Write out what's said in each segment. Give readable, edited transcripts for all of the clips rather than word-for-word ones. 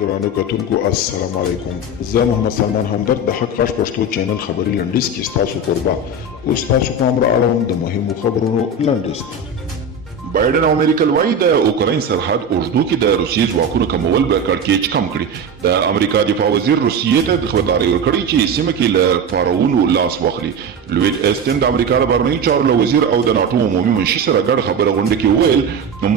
درانه کتونکو السلام علیکم. زه محمد سلمان همدرد د حق غږ پښتو چینل خبري لنډیز کې ستاسو کوربه او ستاسو پام را اړوم د مهمو خبرونو لنډیز. بایدن او امریکا وایي د اوکراین سرحد اوږدو کې د روسیې ځواکونو کمول به کړکېچ کم کړي. د امریکا دفاع وزیر روسیې ته خبرداری ورکړې چې سیمه کې له پارونو لاس واخلي. لوید اسټن د امریکا د بهرنیو چارو له وزیر او د ناټو عمومي منشي سره ګډ خبره غونډه کې وویل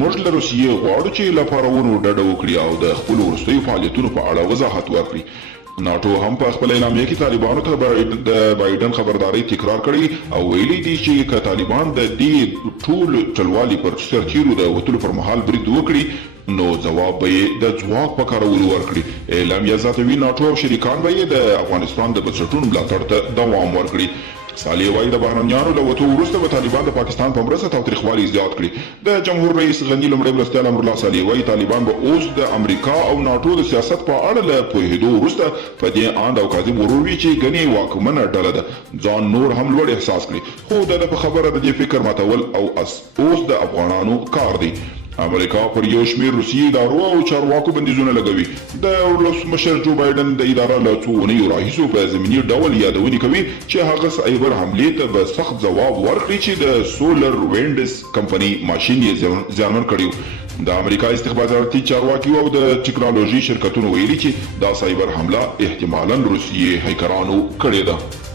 موږ له روسیې غواړو چې له پارونو ډډه وکړي او د خپلو وروستیو فعالیتونو په اړه وضاحت ورکړي. ناټو هم په خپل اعلامیه کې طالبانو ته د بایدن خبرداري تکرار کړې او ویلي دي چې که طالبان د دې ټول چلوالي پر سرچیرو د وتلو پر مهال برید وکړي نو ځواب به یې د ځواک په کارولو ورکړي. اعلامیه زیاتوي ناټو او شریکان به یې د افغانستان د بنسټونو ملاتړ ته دوام ورکړي. صالح وایي د بهرنیانو له وتو وروسته به طالبان د پاکستان په مرسته تاوتریخوالي زیات کړي. د جمهور رئیس غني لومړی مرستیال امرالله صالح وایي طالبان به اوس د امریکا او ناټو د سیاست په اړه له پوهېدو وروسته په دې اند او کاذب غرور وي چې ګنې واکمنه ډله ده ځان نور هم لوړ احساس کړي. خو د په خبره د دې فکر ماتول او اوس د افغانانو کار دی. امریکا پر یو شمیر روسي ادارو او چارواکو بندیزونه لګوي. د ولسمشر جو بایدن د اداره له څو اونیو راهیسې په ضمني ډول یادونې کوي چې هغه سایبر حملې ته به سخت ځواب ورکړي چې د سولر وینډز کمپنۍ ماشین یې زیانمن کړي. د امریکا استخباراتي چارواکي او د ټکنالوژي شرکتونو ویلي چې دا سایبر حمله احتمالاً روسي هیکرانو کړې ده.